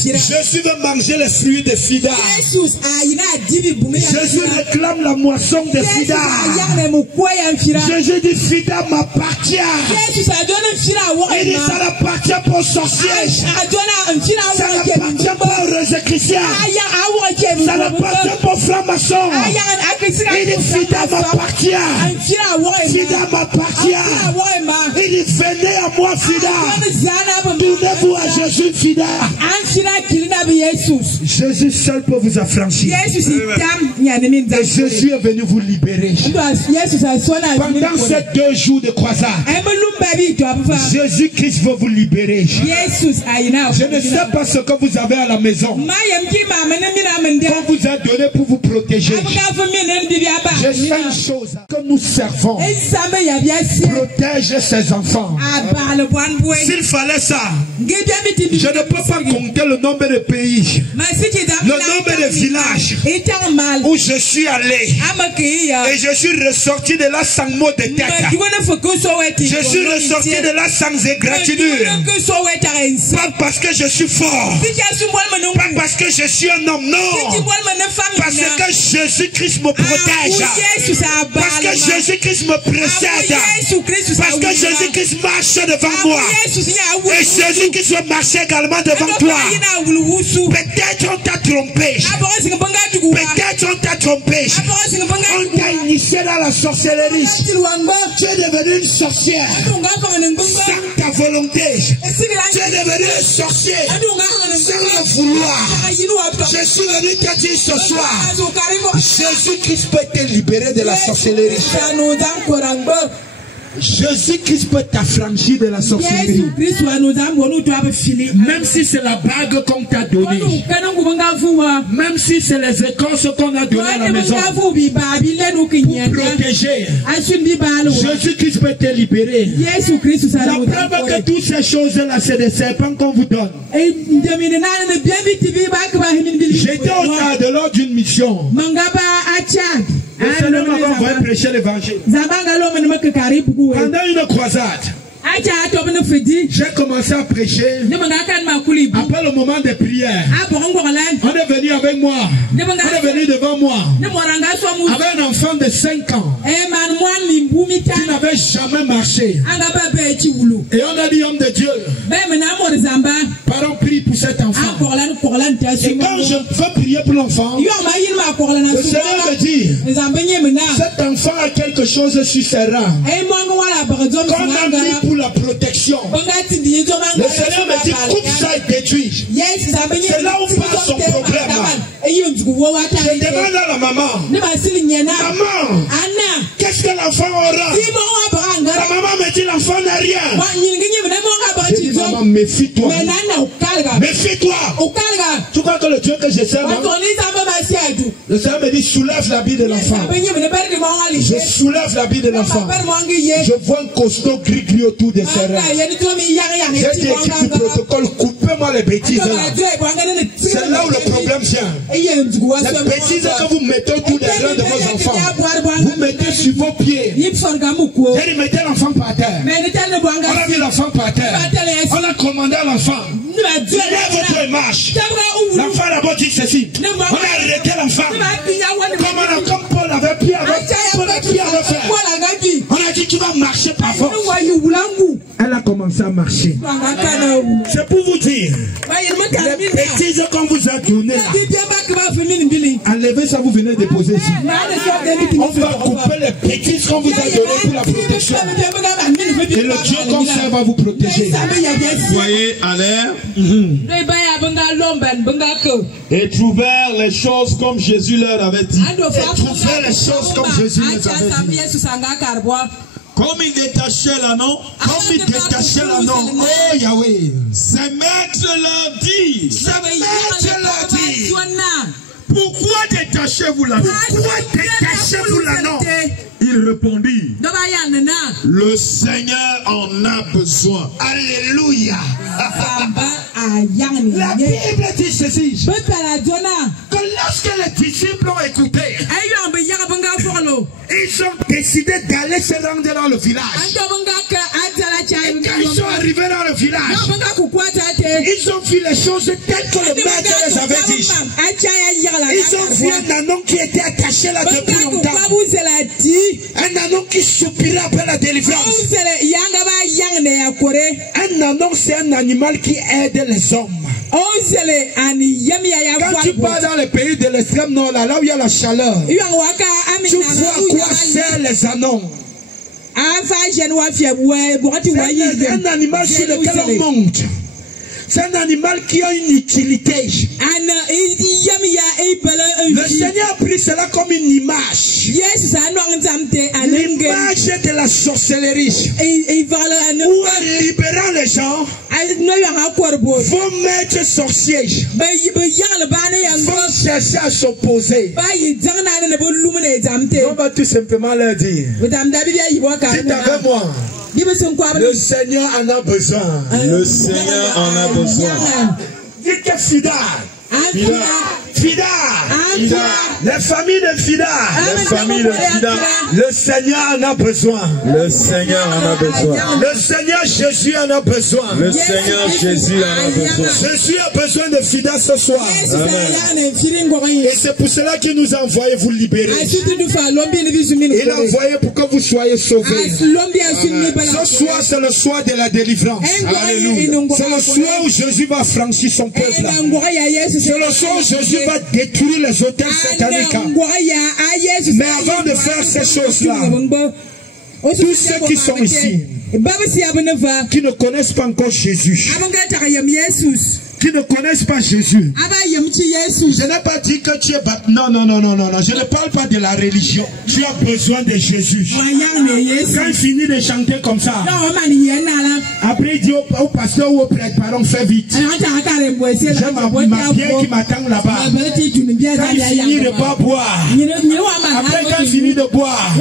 Jésus va manger les fruits de Fida. Jésus réclame la moisson de Fida. Jésus dit Fida m'appartient. Il dit ça n'appartient pas aux sorciers. Ça n'appartient pas aux chrétiens. Ça n'appartient pas aux francs-maçons. Il dit Fida m'appartient. Fida m'appartient. Il dit venez à moi Fida. Tournez-vous à Jésus Fida. Jésus seul peut vous affranchir. Et Jésus est venu vous libérer. Pendant ces 2 jours de croisade, Jésus-Christ veut vous libérer. Je ne sais pas ce que vous avez à la maison qu'on vous a donné pour vous protéger. Je sais une chose que nous servons. Protège ses enfants. S'il fallait ça, je ne peux pas compter le nombre de pays le nom des villages où je suis allé. Et je suis ressorti de là sans mot de tête. Je suis ressorti de là sans égratignure. Pas parce que je suis fort. Pas parce que je suis un homme, non. Parce que Jésus-Christ me protège. Parce que Jésus-Christ me précède. Parce que Jésus-Christ marche devant moi. Et Jésus-Christ va marcher également devant toi. Peut-être on t'a trompé. Peut-être on t'a trompé. On t'a initié dans la sorcellerie. Tu es devenu une sorcière. Sans ta volonté. Tu es devenu un sorcier. Sans le vouloir. Je suis venu te dire ce soir. Jésus-Christ peut te libérer de la sorcellerie. Jésus-Christ peut t'affranchir de la sorcellerie. Même si c'est la bague qu'on t'a donnée. Même si c'est les écorces qu'on a données à la maison. Pour protéger. Jésus-Christ peut te libérer. La preuve que toutes ces choses-là, c'est des serpents qu'on vous donne. J'étais au stade lors d'une mission. Le Seigneur m'a envoyé prêcher l'évangile. Pendant une croisade, j'ai commencé à prêcher. Après le moment des prières, on est venu avec moi. On est venu devant moi avec un enfant de 5 ans qui n'avait jamais marché. Et on a dit, homme de Dieu, pardon, prie pour cet enfant. Et quand je veux prier pour l'enfant, le Seigneur me dit, cet enfant a quelque chose sur ses reins qu'on a mis pour la protection. Le Seigneur me dit, coupe ça et détruis. C'est là où passe son problème. Je demande à la maman, maman, qu'est-ce que l'enfant aura? La maman me dit, l'enfant n'a rien. Je dis, maman, méfie-toi. Méfie-toi. Tu crois que le Dieu que je sers, le Seigneur me dit, soulève l'habit de l'enfant. Je soulève l'habit de l'enfant. Je vois un costaud gris-gris autour de ses reins. J'ai dit, équipe du protocole, coupez-moi les bêtises là. C'est là où le problème vient. Les bêtises que vous mettez autour des reins de vos enfants, vous mettez sur vos pieds. J'ai dit, mettez l'enfant par terre. On a mis l'enfant par terre. On a commandé à l'enfant, lève votre marche. L'enfant d'abord dit ceci. On a arrêté l'enfant. Comme Paul avait pris avec faire. On a dit, tu vas marcher par force. Elle a commencé à marcher. C'est pour vous dire, les bêtises qu'on vous a données là, enlevez ça, vous venez déposer ici. On va couper les bêtises qu'on vous a données pour la protection. Et le Dieu qu'on sert va vous protéger. Voyez en l'air. Et trouvèrent les choses comme Jésus leur avait dit. Et trouvèrent les choses comme Jésus les avait dit. Comme il détachait l'anneau, oh Yahweh, ses maîtres leur disent, pourquoi détachez-vous l'anneau? Il répondit, le Seigneur en a besoin. Alléluia. La Bible dit ceci, que lorsque les disciples ont écouté, ils ont décidé d'aller se rendre dans le village. Et quand ils sont arrivés dans le village, ils ont vu les choses telles que le maître les avait dit. Ils ont vu un anon qui était attaché là depuis longtemps. Un anon qui soupirait après la délivrance. Un anon, c'est un animal qui aide les hommes. Quand tu pars dans les pays de l'extrême nord, là où il y a la chaleur, tu vois à quoi servent les anons. C'est un animal sur lequel on monte. C'est un animal qui a une utilité. Le Seigneur a pris cela comme une image. L'image de la sorcellerie. Ou en libérant les gens, vos maîtres sorciers vont chercher à s'opposer. On va tout simplement leur dire, dites avec moi, le Seigneur en a besoin. Le Seigneur en a besoin. Dites que Fida, Fida. Les familles de Fida. Le Seigneur en a besoin. Le Seigneur en a besoin. Le Seigneur Jésus en a besoin. Le Seigneur Jésus en a besoin. Jésus a besoin de Fida ce soir. Amen. Et c'est pour cela qu'il nous a envoyé vous libérer. Il a envoyé pour que vous soyez sauvés. Ce soir, c'est le soir de la délivrance. Alléluia. C'est le soir où Jésus va franchir son peuple. C'est le soir où Jésus va détruire les autels sataniques. Mais avant de faire ces choses-là, tous ceux qui sont ici, qui ne connaissent pas encore Jésus, qui ne connaissent pas Jésus, je n'ai pas dit que tu es baptisé. Non. Je ne parle pas de la religion. Tu as besoin de Jésus. Quand il finit de chanter comme ça, après il dit au pasteur ou au prêtre, pardon, fais vite. J'ai ma bière qui m'attend là-bas. Quand il finit de boire, après quand il finit de boire,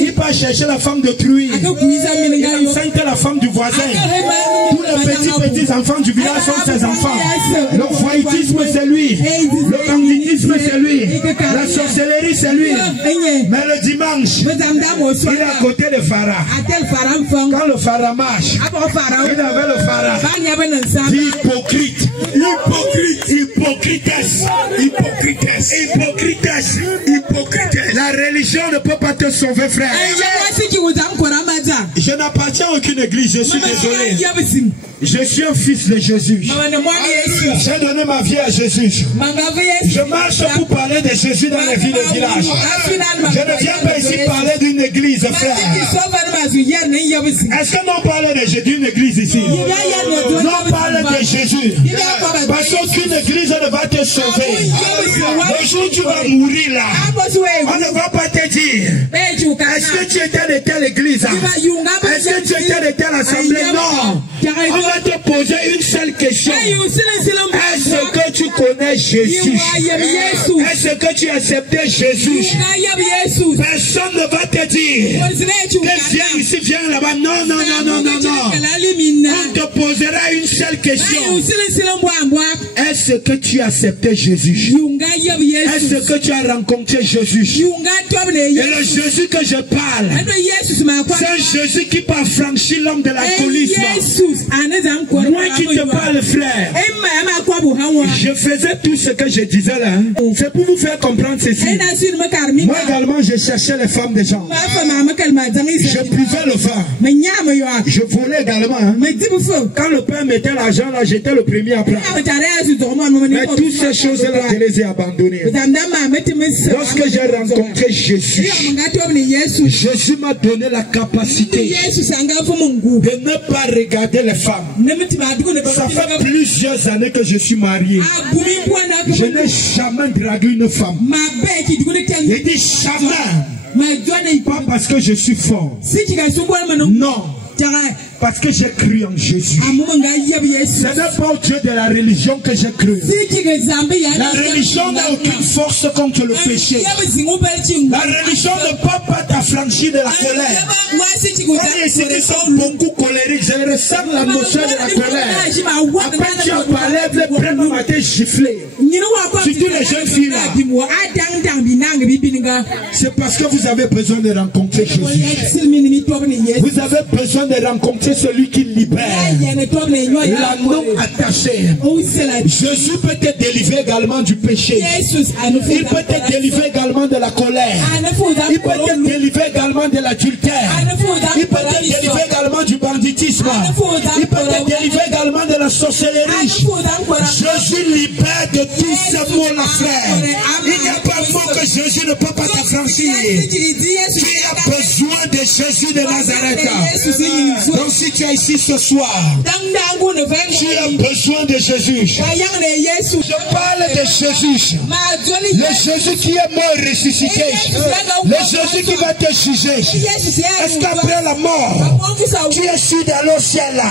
il va chercher la femme de truie. Il enceinte la femme du voisin. Tous les petits enfants du village sont ses enfants. Le voyoutisme c'est lui. Le banditisme c'est lui. La sorcellerie c'est lui. Mais le dimanche, il est à côté de Phara. Quand le Phara marche, il avait le Phara. Hypocrite. La religion ne peut pas te sauver, frère. Je n'appartiens à aucune église, je suis désolé. Je suis un fils de Jésus. J'ai donné ma vie à Jésus. Je marche pour parler de Jésus dans les villes et villages. Je ne viens pas ici parler d'une église, frère. Est-ce que nous parlons d'une église ici? Non, parle de Jésus. Parce qu'aucune église ne va te sauver. Le jour où tu vas mourir là, on ne va pas te dire est-ce que tu étais de telle église? Est-ce que tu étais de telle assemblée? Non. On va te poser une seule question. Est-ce que tu connais Jésus? Est-ce que tu as accepté Jésus? Personne ne va te dire que viens ici, viens là-bas. Non. On te posera une seule question. Est-ce que tu as accepté Jésus? Est-ce que tu as rencontré Jésus? Et le Jésus que je parle, c'est un Jésus qui peut franchir l'homme de l'alcoolisme. Moi qui te parle, frère, je faisais tout ce que je disais là. C'est pour vous faire comprendre ceci. Moi également, je cherchais les femmes des gens. Je buvais le vin. Je volais également. Quand le père mettait l'argent là, j'étais le premier à prendre. Mais toutes ces choses-là, je les ai abandonnées. Lorsque j'ai rencontré Jésus, Jésus m'a donné la capacité de ne pas regarder les femmes. Ça fait plusieurs années que je suis marié. Je n'ai jamais dragué une femme. Je dis jamais. Pas parce que je suis fort. Non. Parce que j'ai cru en Jésus. Ce n'est pas au Dieu de la religion que j'ai cru. La religion n'a aucune force contre le péché. La religion ne peut pas t'affranchir de la colère. Les cités sont beaucoup colériques. Je ressens la notion de la colère. Après tu as parlé, les prennent matin giflé. Surtout les jeunes filles là. C'est parce que vous avez besoin de rencontrer Jésus. Vous avez besoin de rencontrer celui qui libère. La non attachée. Jésus peut te délivrer également du péché. Il peut te délivrer également de la colère. Il peut te délivrer également de l'adultère. Il peut te délivrer également du banditisme. Il peut te délivrer également de la sorcellerie. Jésus libère de tous ces mots-là, frère. Il n'y a pas de mot que Jésus ne peut pas t'affranchir. Tu as besoin de Jésus de Nazareth. Donc si tu es ici ce soir, tu as besoin de Jésus. Je parle de Jésus. Le Jésus qui est mort ressuscité. Le Jésus qui va te juger. Est-ce qu'après la mort, tu es sûr d'aller au ciel là?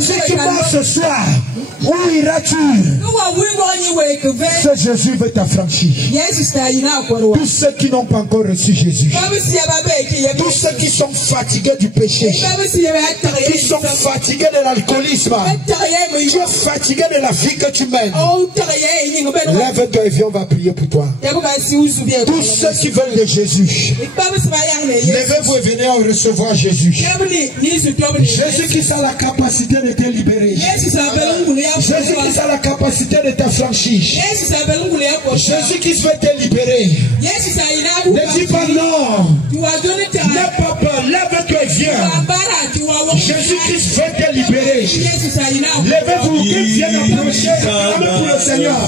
Si tu meurs ce soir, où iras-tu? Ce Jésus veut t'affranchir. Tous ceux qui n'ont pas encore reçu Jésus, tous ceux qui sont fatigués du péché, qui sont fatigués de l'alcoolisme, tu es fatigué de la vie que tu mènes, lève-toi et viens, on va prier pour toi. Tous ceux qui veulent de Jésus, levez-vous et venez recevoir Jésus. Jésus qui a la capacité de te libérer. Jésus qui a la capacité de t'affranchir. Jésus qui veut te libérer. Ne dis pas non. N'aie pas peur. Lève-toi et viens. Jésus-Christ veut te libérer. Levez-vous, qu'ils viennent approcher. Acclamez pour le Seigneur.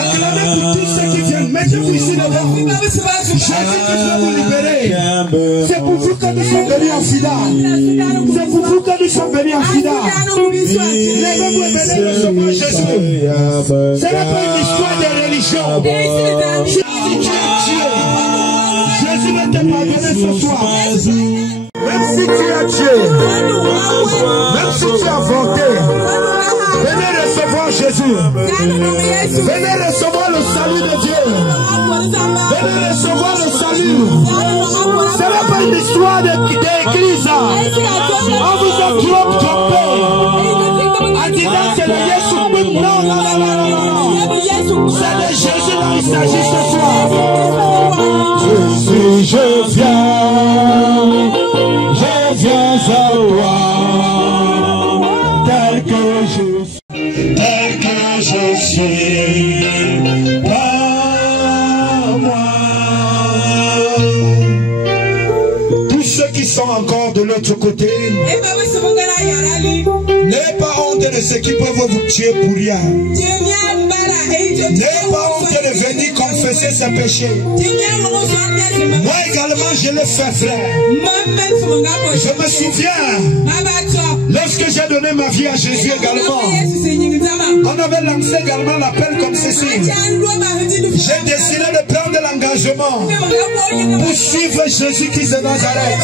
Acclamez pour tous ceux qui viennent. Mettez-vous ici devant. Jésus-Christ veut vous libérer. C'est pour vous que nous sommes venus en Fida. C'est pour vous que nous sommes venus en Fida. Levez-vous et venez recevoir Jésus. Ce n'est pas une histoire de religion. Jésus va te pardonner ce soir. Même si tu as tué, même si tu as avorté, venez recevoir Jésus. Venez recevoir le salut de Dieu. Venez recevoir le salut. Ce n'est pas une histoire d'église. On vous a trop trompé. En disant c'est le Jésus. Non. C'est de Jésus dont il s'agit ce soir. Jésus, je viens à toi, tel que je suis, par moi. Tous ceux qui sont encore de l'autre côté, n'ayez pas honte de ce qui peuvent vous tuer pour rien. N'ayez pas honte de venir confesser ses péchés. Moi également je l'ai fait, frère. Je me souviens, lorsque j'ai donné ma vie à Jésus également, on avait lancé également l'appel comme ceci. J'ai décidé de prendre l'engagement pour suivre Jésus-Christ de Nazareth.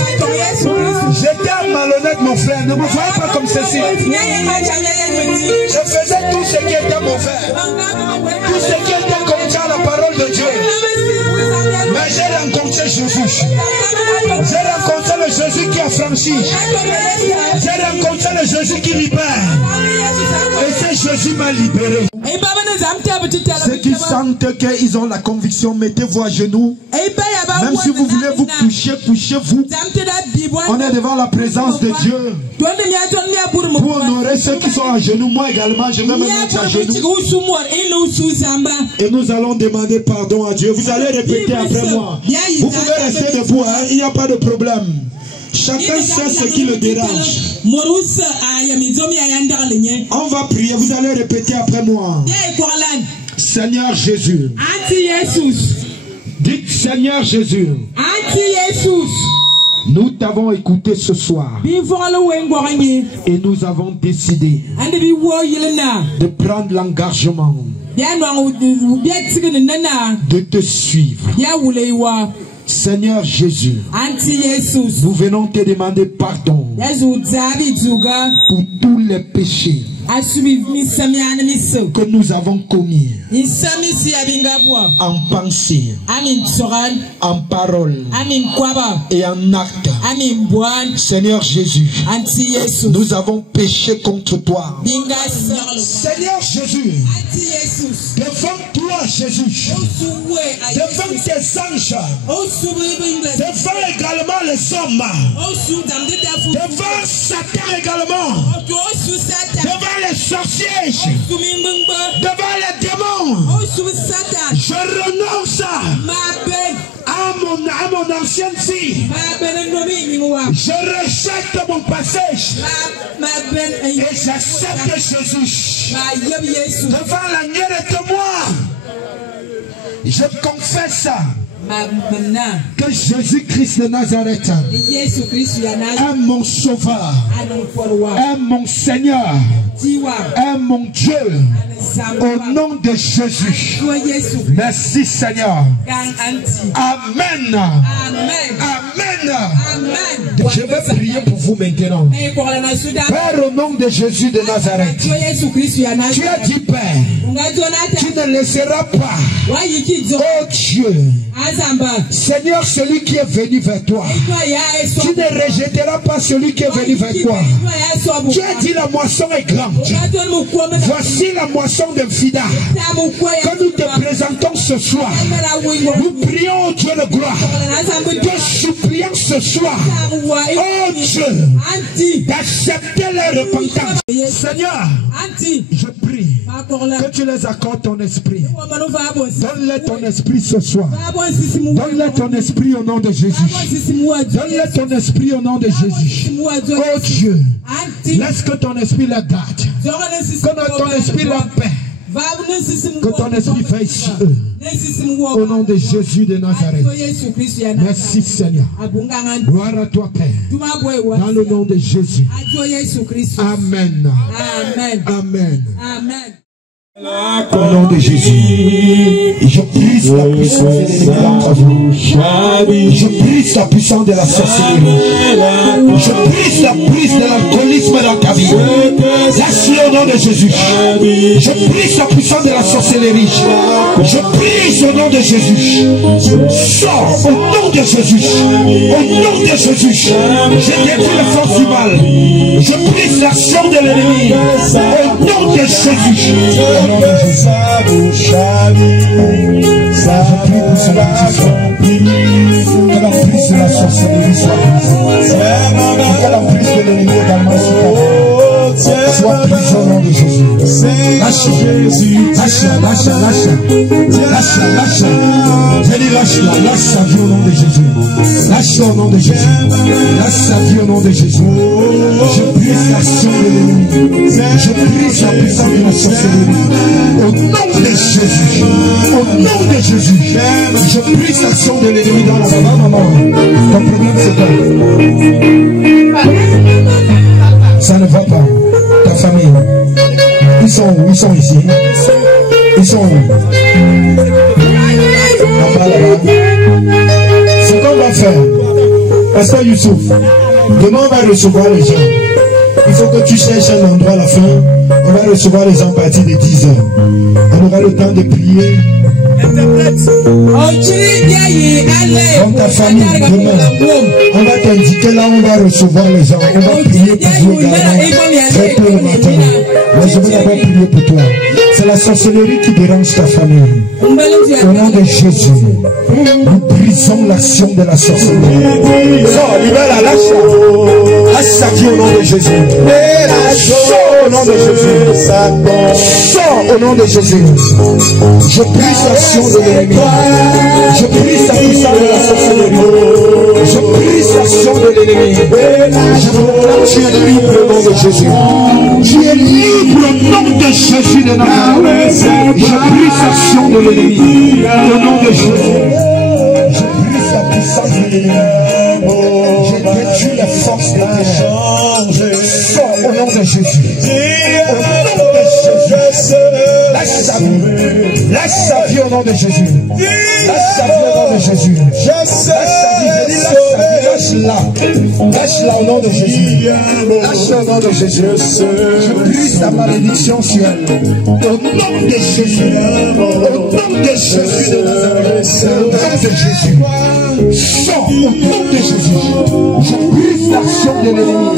J'étais malhonnête, mon frère. Ne me voyez pas comme ceci. Je faisais tout ce qui était mauvais, tout ce qui était contre la parole de Dieu. Mais j'ai rencontré Jésus. J'ai rencontré le Jésus qui a franchi. J'ai rencontré le Jésus qui libère. Et ce Jésus m'a libéré. Ceux qui sentent qu'ils ont la conviction, mettez-vous à genoux. Même si vous voulez vous coucher, couchez-vous. On est devant la présence de Dieu. Pour honorer ceux qui sont à genoux, moi également, je vais me mettre à genoux. Et nous allons demander pardon à Dieu. Vous allez répéter après moi. Vous pouvez rester debout, hein? Il n'y a pas de problème. Chacun sait ce qui le dérange. On va prier, vous allez répéter après moi. Seigneur Jésus. Dites Seigneur Jésus. Nous t'avons écouté ce soir. Et nous avons décidé de prendre l'engagement de te suivre. Seigneur Jésus, nous venons te demander pardon pour tous les péchés que nous avons commis en pensée, en parole et en acte. Seigneur Jésus, nous avons péché contre toi. Seigneur Jésus, devant toi Jésus, devant tes anges, devant également les hommes, devant Satan également, devant les sorciers, devant les démons, je renonce à mon ancienne vie. Je rejette mon passage et j'accepte Jésus. Devant l'agneau de moi, je confesse que Jésus-Christ de Nazareth est mon sauveur, est mon Seigneur, est mon Dieu. Au nom de Jésus. Merci Seigneur. Amen. Amen. Je vais prier pour vous maintenant. Père, au nom de Jésus de Nazareth, tu as dit Père, Tu ne laisseras pas, oh Dieu, Seigneur, celui qui est venu vers toi. Tu ne rejetteras pas celui qui est venu vers toi. Tu as dit la moisson est grande. Voici la moisson de Fida que nous te présentons ce soir. Nous prions, Dieu de gloire, te supplions ce soir, oh Dieu, d'accepter leur repentance. Seigneur, je prie que tu les accordes ton esprit. Donne-leur ton esprit ce soir. Donne-leur ton esprit au nom de Jésus. Donne-leur ton esprit au nom de Jésus. Oh Dieu, laisse que ton esprit la garde. Que ton esprit la paix. Que ton esprit veille sur eux. Au nom de Jésus de Nazareth. Merci Seigneur. Gloire à toi Père. Dans le nom de Jésus. Amen. Amen. Amen. Au nom de Jésus, je brise la puissance de l'ennemi d'entre vous. Je brise la puissance de la sorcellerie. Je brise la prise de l'alcoolisme dans ta vie. Lâche-le au nom de Jésus. Je brise la puissance de la sorcellerie. Je brise au nom de Jésus. Sors au nom de Jésus. Au nom de Jésus. Je détruis la force du mal. Je brise l'action de l'ennemi. Au nom de Jésus. Je prie pour ce baptême. Que la prise de la sorcellerie soit brisée. Que la prise de l'ennemi également soit prise au nom de Jésus. Lâche, lâche. J'ai dit lâche sa vie au nom de Jésus. Lâche au nom de Jésus. Lâche sa vie au nom de Jésus. Je brise l'action de l'ennemi. Je brise la puissance de la sorcellerie. Au nom de Jésus. Au nom de Jésus. Je brise l'action de l'ennemi dans la vie. Maman, ton problème c'est quoi? Ça ne va pas. Ta famille. Ils sont où? Ils sont ici. Ils sont où? Là-bas. Ce qu'on va faire, Pasteur Youssouf, demain on va recevoir les gens. Il faut que tu cherches un endroit à la fin. On va recevoir les gens à partir de 10 heures. On aura le temps de prier. Dans ta famille, demain, on va t'indiquer là où on va recevoir les gens. On va prier pour vous également. Très tôt le matin. Mais je vais d'abord prier pour toi. C'est la sorcellerie qui dérange ta famille. Au nom de Jésus, nous brisons l'action de la sorcellerie. Sors, libère, lâche sa vie au nom de Jésus. Sors au nom de Jésus. Sors au nom de Jésus. Je brise l'action de l'ennemi. Je brise la puissance de la sorcellerie. Je brise l'action de l'ennemi. Je proclame tu es libre au nom de Jésus. Tu es libre au nom de Jésus de Nazareth. Je brise l'action de l'ennemi. Au nom de Jésus. Je brise la puissance de l'ennemi. Je détruis la force de l'ennemi. Sors au nom de Jésus. Au nom de Jésus. Lâche sa vie. Lâche sa vie au nom de Jésus. Lâche sa vie au nom de Jésus. Lâche sa vie. Lâche-la. Lâche-la au nom de Jésus. Lâche-la au nom de Jésus. Je brise la malédiction sur elle. Au nom de Jésus. Au nom de Jésus de Nazareth. Au nom de Jésus. Sors au nom de Jésus. Je brise l'action de l'ennemi.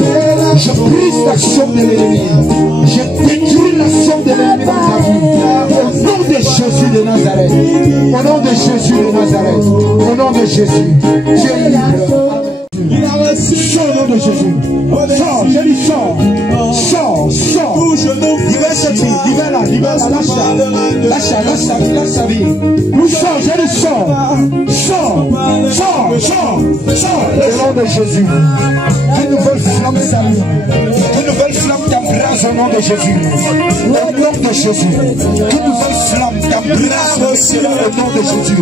Je brise l'action de l'ennemi. Je détruis l'action de l'ennemi dans ta vie. Au nom de Jésus de Nazareth. Au nom de Jésus de Nazareth. Au nom de Jésus. Tu es libre. Sors au nom de Jésus. Sors, je dis sors. Sors. Libère cette vie. Libère-la. Lâche sa vie. Sors, je dis sors. Sors. Au nom de Jésus. Une nouvelle flamme s'allume. Une nouvelle flamme t'embrase au nom de Jésus. Au nom de Jésus. Une nouvelle flamme t'embrase aussi au nom de Jésus.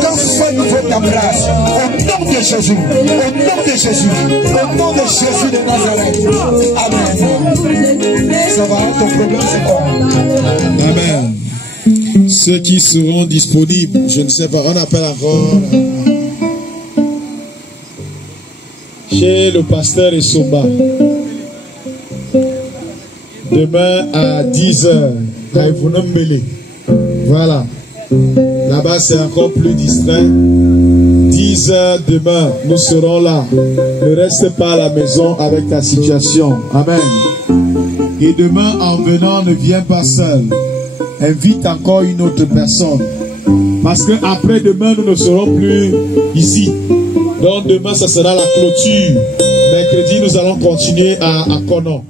Qu'un feu nouveau t'embrase. Au nom de Jésus. Au nom de Jésus. Au nom de Jésus de Nazareth. Amen. Ça va, ton problème c'est quoi? Amen. Ceux qui seront disponibles, je ne sais pas, on appelle encore chez le pasteur Essomba. Demain à 10h, à Ivounambélé. Voilà. Là-bas, c'est encore plus distrait. 10 heures demain, nous serons là. Ne reste pas à la maison avec ta situation. Amen. Et demain, en venant, ne viens pas seul. Invite encore une autre personne. Parce que après demain, nous ne serons plus ici. Donc demain, ça sera la clôture. Mercredi, nous allons continuer à Conan.